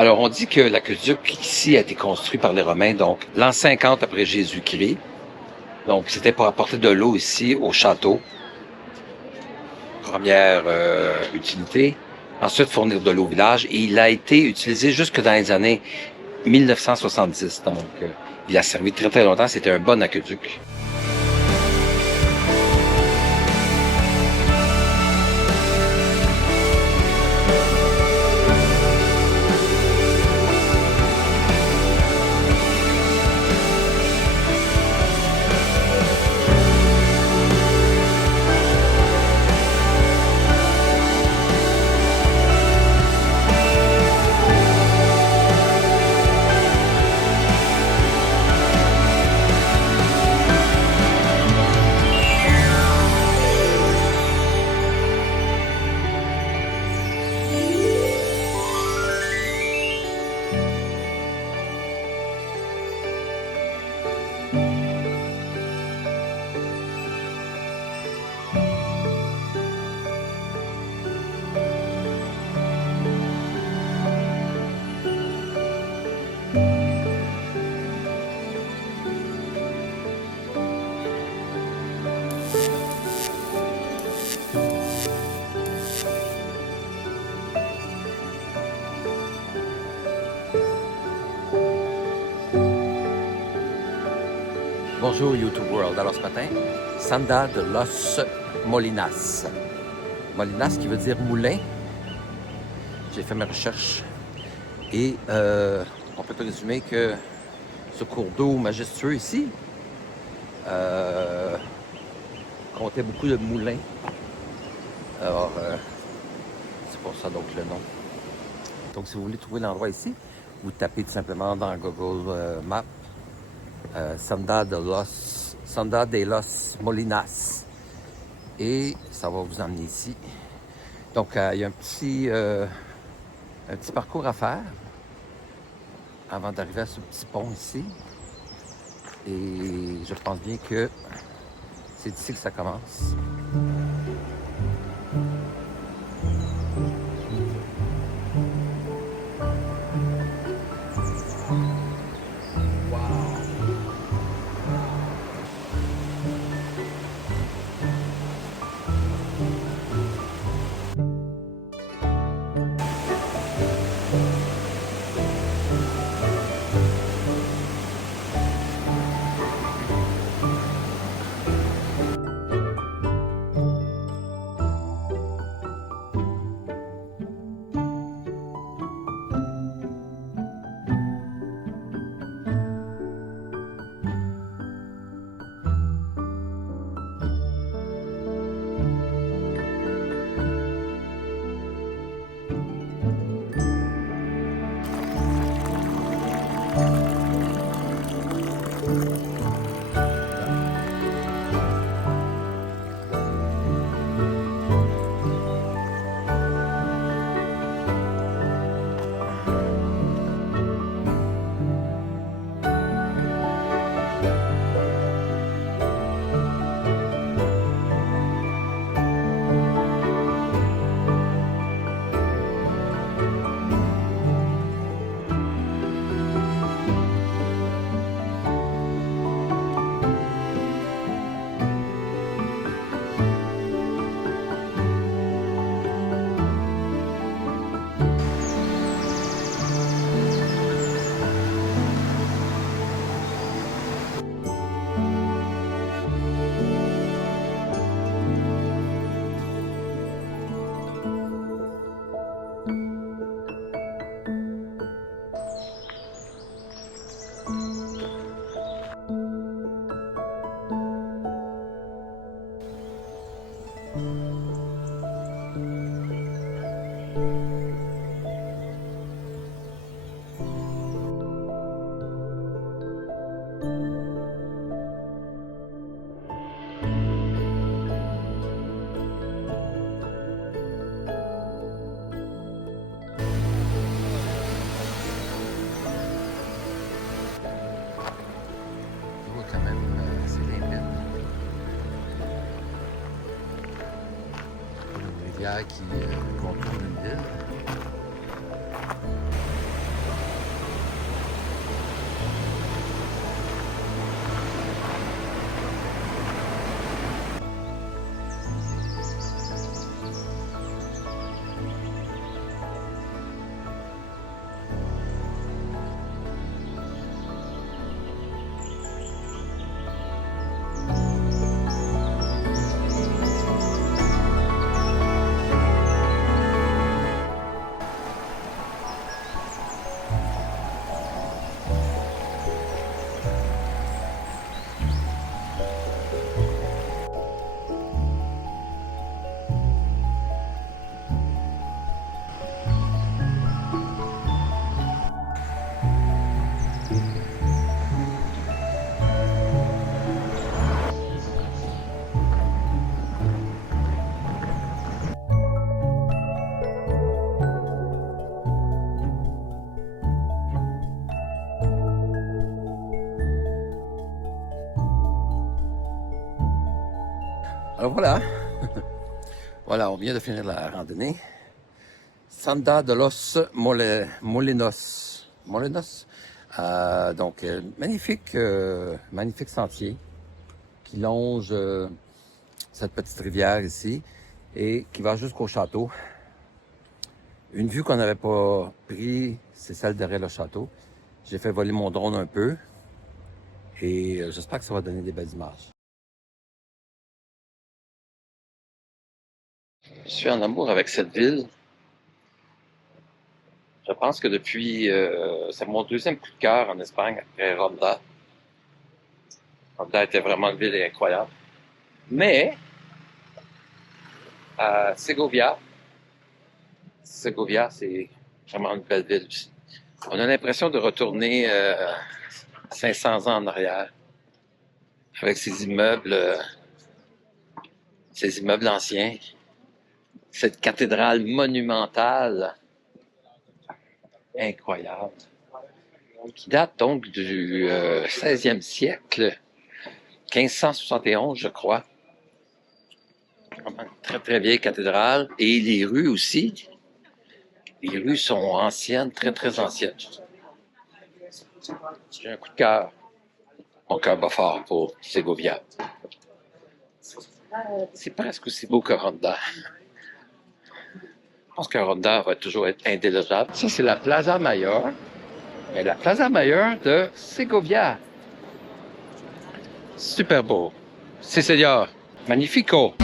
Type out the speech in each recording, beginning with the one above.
Alors, on dit que l'aqueduc ici a été construit par les Romains, donc l'an 50 après Jésus-Christ. Donc, c'était pour apporter de l'eau ici au château. Première utilité. Ensuite, fournir de l'eau au village. Et il a été utilisé jusque dans les années 1970. Donc, il a servi très très longtemps. C'était un bon aqueduc. Bonjour YouTube World. Alors ce matin, Sanda de Los Molinas. Molinas qui veut dire moulin. J'ai fait mes recherches et on peut présumer que ce cours d'eau majestueux ici comptait beaucoup de moulins. Alors c'est pour ça donc le nom. Donc si vous voulez trouver l'endroit ici, vous tapez tout simplement dans Google Maps Sanda de los Molinas et ça va vous emmener ici. Donc il y a un petit parcours à faire avant d'arriver à ce petit pont ici et je pense bien que c'est ici que ça commence. Qui contourne une ville. Alors voilà, voilà, on vient de finir la randonnée. Senda de los Molinos. Molinos. Donc, magnifique sentier qui longe cette petite rivière ici et qui va jusqu'au château. Une vue qu'on n'avait pas prise, c'est celle derrière le château. J'ai fait voler mon drone un peu et j'espère que ça va donner des belles images. Je suis en amour avec cette ville. Je pense que depuis, c'est mon deuxième coup de cœur en Espagne après Ronda. Ronda était vraiment une ville incroyable. Mais, Segovia, c'est vraiment une belle ville aussi. On a l'impression de retourner 500 ans en arrière avec ces immeubles anciens, cette cathédrale monumentale incroyable qui date donc du 16e siècle, 1571 je crois. Vraiment une très très vieille cathédrale et les rues aussi. Les rues sont anciennes, très très anciennes. J'ai un coup de cœur. Mon cœur bat fort pour Segovia. C'est presque aussi beau que Ronda. Je pense que Ronda va toujours être indélogeable. Ça, c'est la Plaza Mayor. Et la Plaza Mayor de Segovia. Super beau. Si, señor. Magnifico.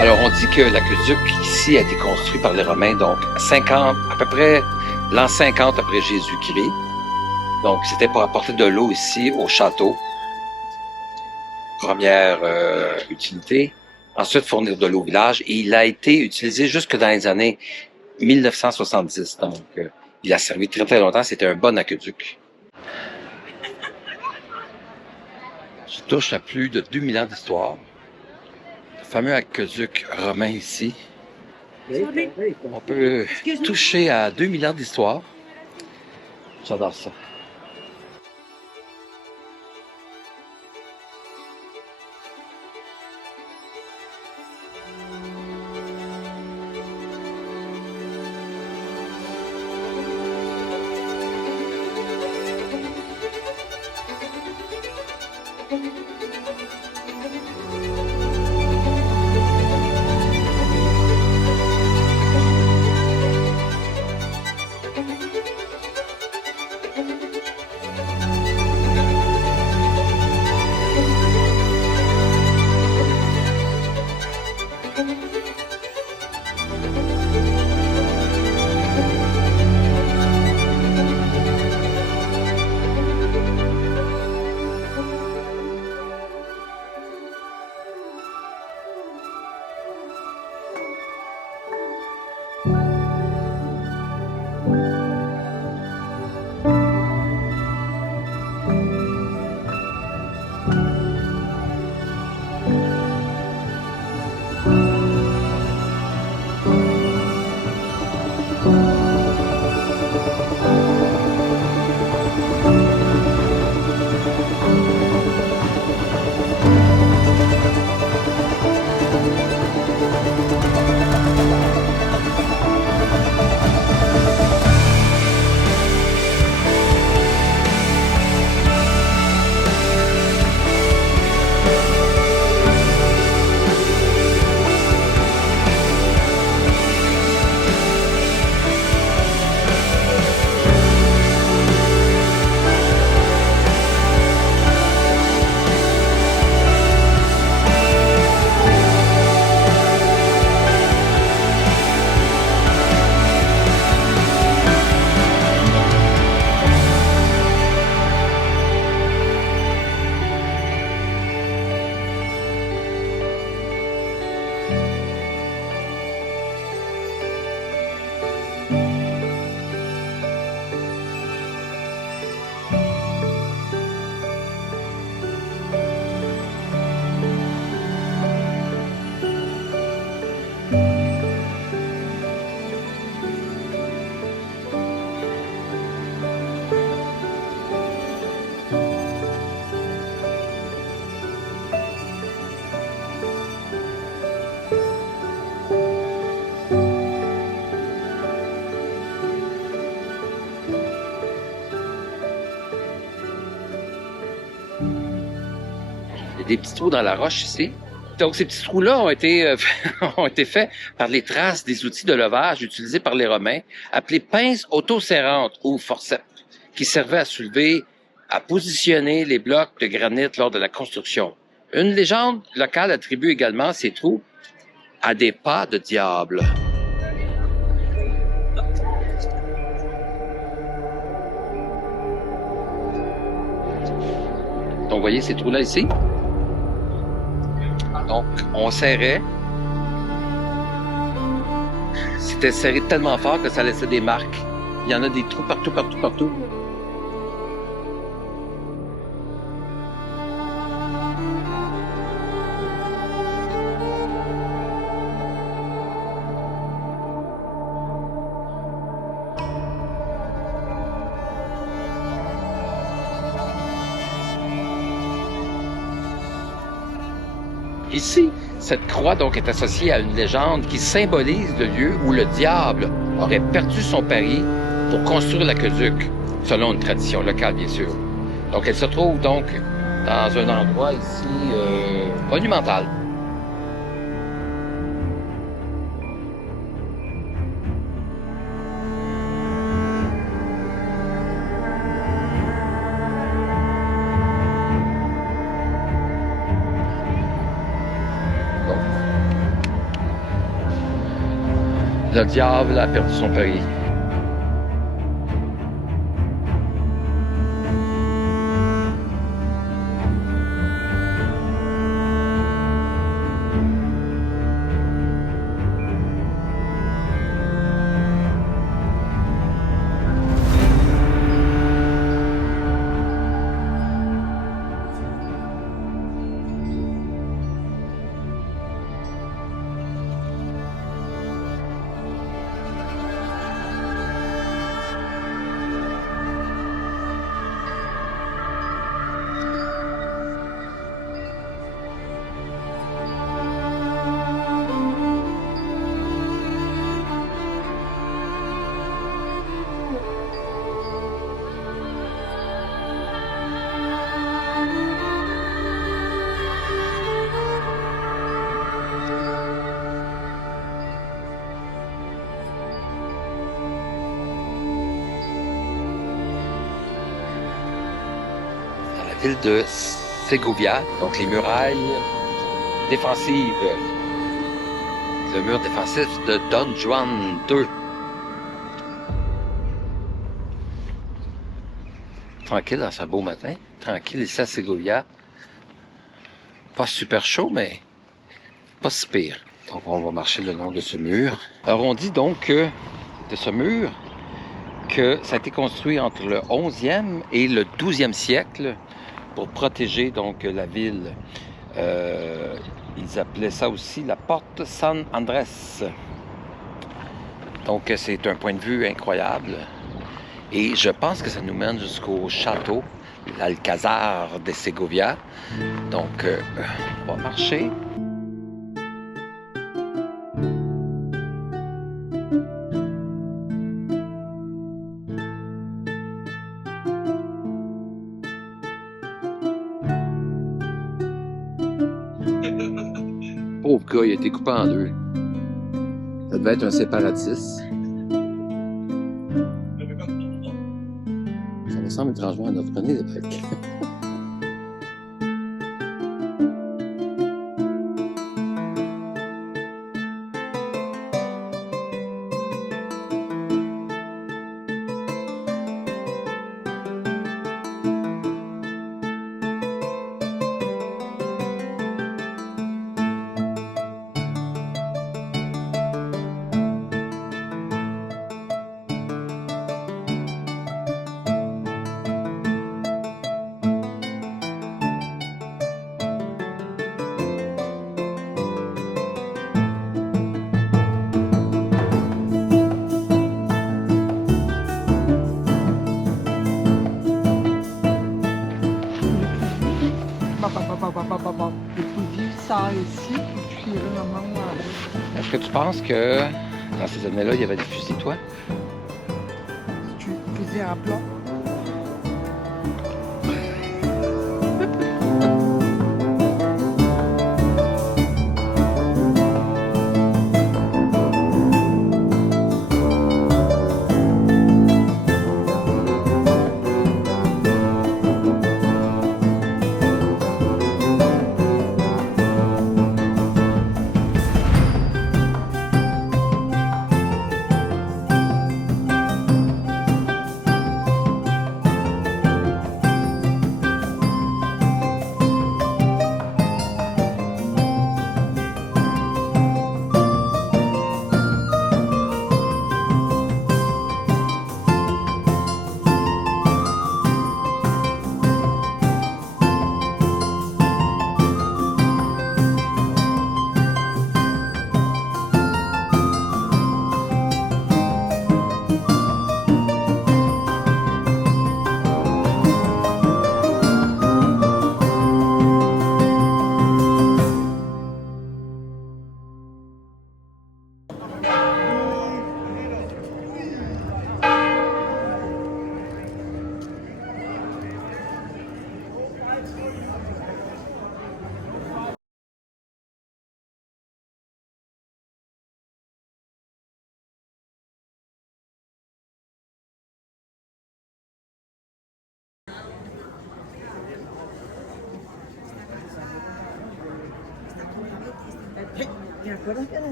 Alors, on dit que l'aqueduc ici a été construit par les Romains, donc 50, à peu près l'an 50 après Jésus-Christ. Donc, c'était pour apporter de l'eau ici au château. Première utilité. Ensuite, fournir de l'eau au village. Et il a été utilisé jusque dans les années 1970. Donc, Il a servi très très longtemps, c'était un bon aqueduc. Je touche à plus de 2000 ans d'histoire. Le fameux aqueduc romain ici. On peut toucher à 2000 ans d'histoire. J'adore ça. Il y a des petits trous dans la roche ici. Donc, ces petits trous-là ont été, ont été faits par les traces des outils de levage utilisés par les Romains, appelés pinces autoserrantes ou forceps, qui servaient à soulever, à positionner les blocs de granit lors de la construction. Une légende locale attribue également ces trous à des pas de diable. Donc, vous voyez ces trous-là ici? Donc, on serrait. C'était serré tellement fort que ça laissait des marques. Il y en a des trous partout, partout, partout. Ici, cette croix donc est associée à une légende qui symbolise le lieu où le diable aurait perdu son pari pour construire l'aqueduc, selon une tradition locale bien sûr. Donc elle se trouve donc dans un endroit ici monumental. Le diable a perdu son pari. ville de Segovia. Donc les murailles défensives. Le mur défensif de Don Juan II. Tranquille dans ce beau matin. Tranquille ici à Segovia. Pas super chaud, mais pas si pire. Donc on va marcher le long de ce mur. Alors on dit donc de ce mur que ça a été construit entre le 11e et le 12e siècle pour protéger donc la ville. Ils appelaient ça aussi la porte San Andrés. Donc c'est un point de vue incroyable. Et je pense que ça nous mène jusqu'au château, l'Alcázar de Segovia. Donc on va marcher. Pauvre gars, il a été coupé en deux. Ça devait être un séparatiste. Ça ressemble étrangement à notre René Lévesque. Ici, puis vraiment. Est-ce que tu penses que dans ces années-là, il y avait des fusils, toi? Tu faisais un plan.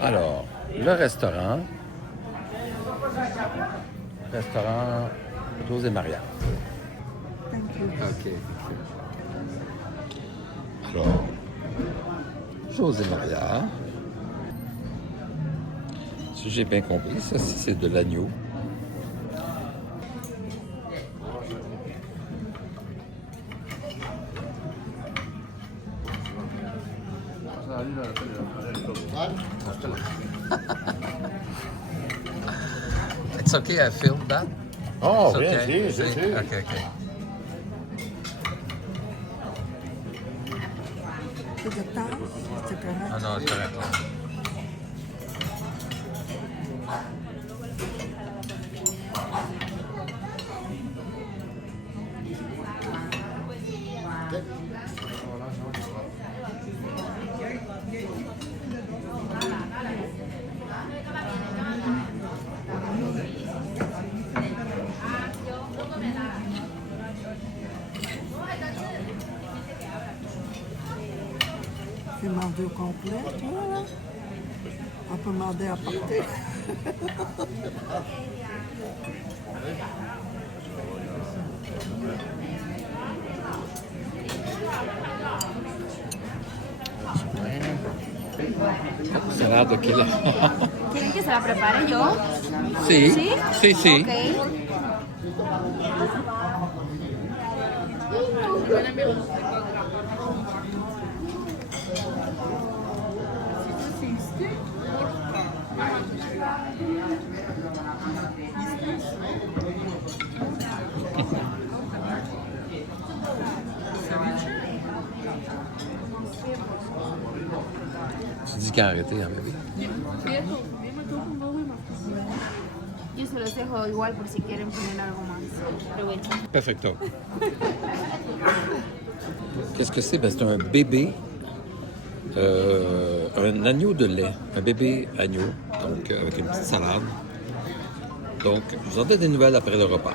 Alors, le restaurant José Maria. OK. Alors, José Maria. Si j'ai bien compris, ça, c'est de l'agneau. It's okay, I filmed that. Oh, It's bien, okay. sí, sí, sí. Okay. Ah non, c'est correct. Tu peux manger au complet, toi, là. On peut demander à porter. Salade aquí la... ¿Quieren que se la prepare yo? Sí, ¿Sí? sí, sí. Ok. Tu dis qu'il a arrêté, hein, bébé. Yo se los dejo igual por si quieren poner algo más. Provecho. Perfecto. Qu'est-ce que c'est? Ben, c'est un bébé, un agneau de lait, un bébé agneau, donc avec une petite salade. Donc, je vous en donne des nouvelles après le repas.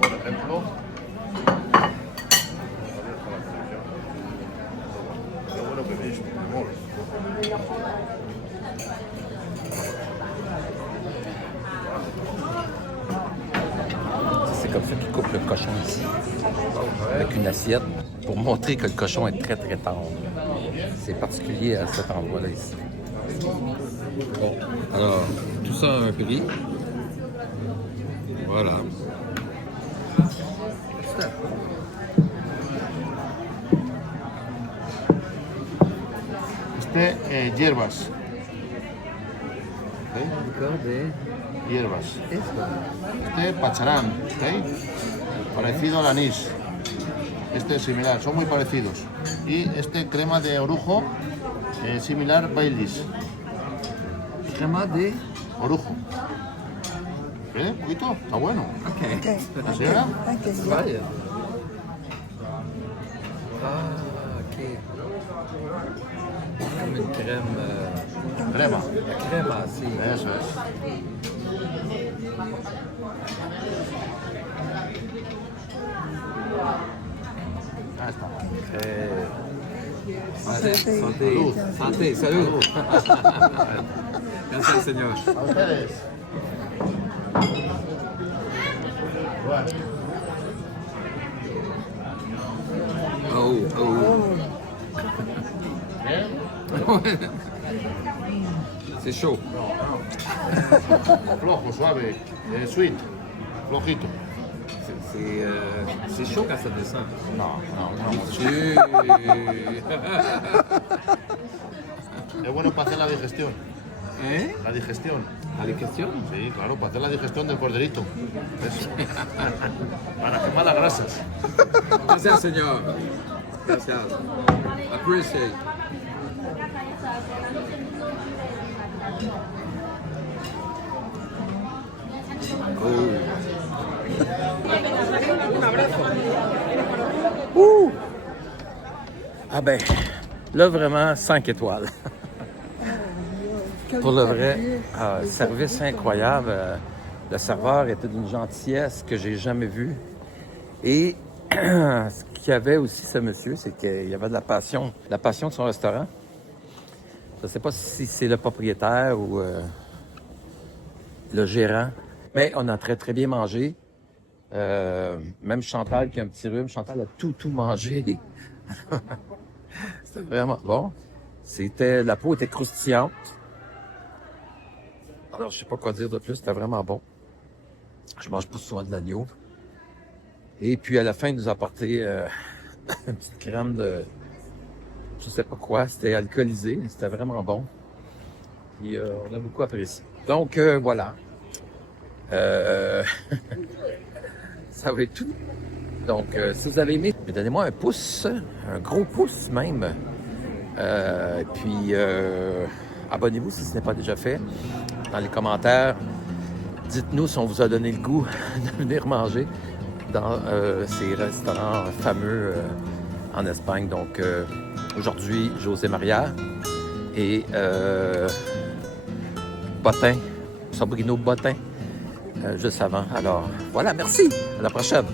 Por ejemplo, lo bueno que veis, mi amor. C'est comme ça qu'ils coupent le cochon ici, avec une assiette, pour montrer que le cochon est très très tendre. C'est particulier à cet endroit-là ici. Bon, alors, tout ça a un prix. Voilà. Hierbas. Hierbas. Pacharán, parecido al anís. Este es similar, son muy parecidos. Y crema de orujo, similar Baileys. Crema de... Orujo. Un poquito, está bueno. Ok. ¿La señora? Vaya. Ah, ok. Comme une crème... Crema. crème, sí. Eso es. Ahí está. Santé. Salud. Santé, salud. Gracias, señor. A ustedes. Bueno. Oh, oh. C'est chaud. Flojo, suave, sweet, flojito. C'est chaud quand ça descend. No, no, no. Sí. Es bueno para hacer la digestión. ¿Eh? La digestión. ¿A la cuestión? Sí, claro, para hacer la digestión del corderito. Eso. Para quemar las grasas. Gracias, señor. Gracias. Appreciate. Oh. Ah ben, là vraiment 5 étoiles. Pour le vrai, service incroyable. Le serveur était d'une gentillesse que j'ai jamais vue. Et ce qu'il y avait aussi, ce monsieur, c'est qu'il y avait de la passion de son restaurant. Je ne sais pas si c'est le propriétaire ou le gérant, mais on a très, très bien mangé. Même Chantal qui a un petit rhume, Chantal a tout mangé. C'était vraiment bon. La peau était croustillante. Alors, je sais pas quoi dire de plus, c'était vraiment bon. Je mange pas souvent de l'agneau. Et puis, à la fin, il nous a apporté une petite crème de... Je sais pas quoi, c'était alcoolisé, c'était vraiment bon. Et on a beaucoup apprécié. Donc, voilà. Ça va être tout. Donc, si vous avez aimé, donnez-moi un pouce, un gros pouce même. Et puis, abonnez-vous si ce n'est pas déjà fait. Dans les commentaires, dites-nous si on vous a donné le goût de venir manger dans ces restaurants fameux en Espagne. Donc, aujourd'hui, José Maria et Bottin, Sobrino Bottin, juste avant. Alors, voilà, merci. À la prochaine.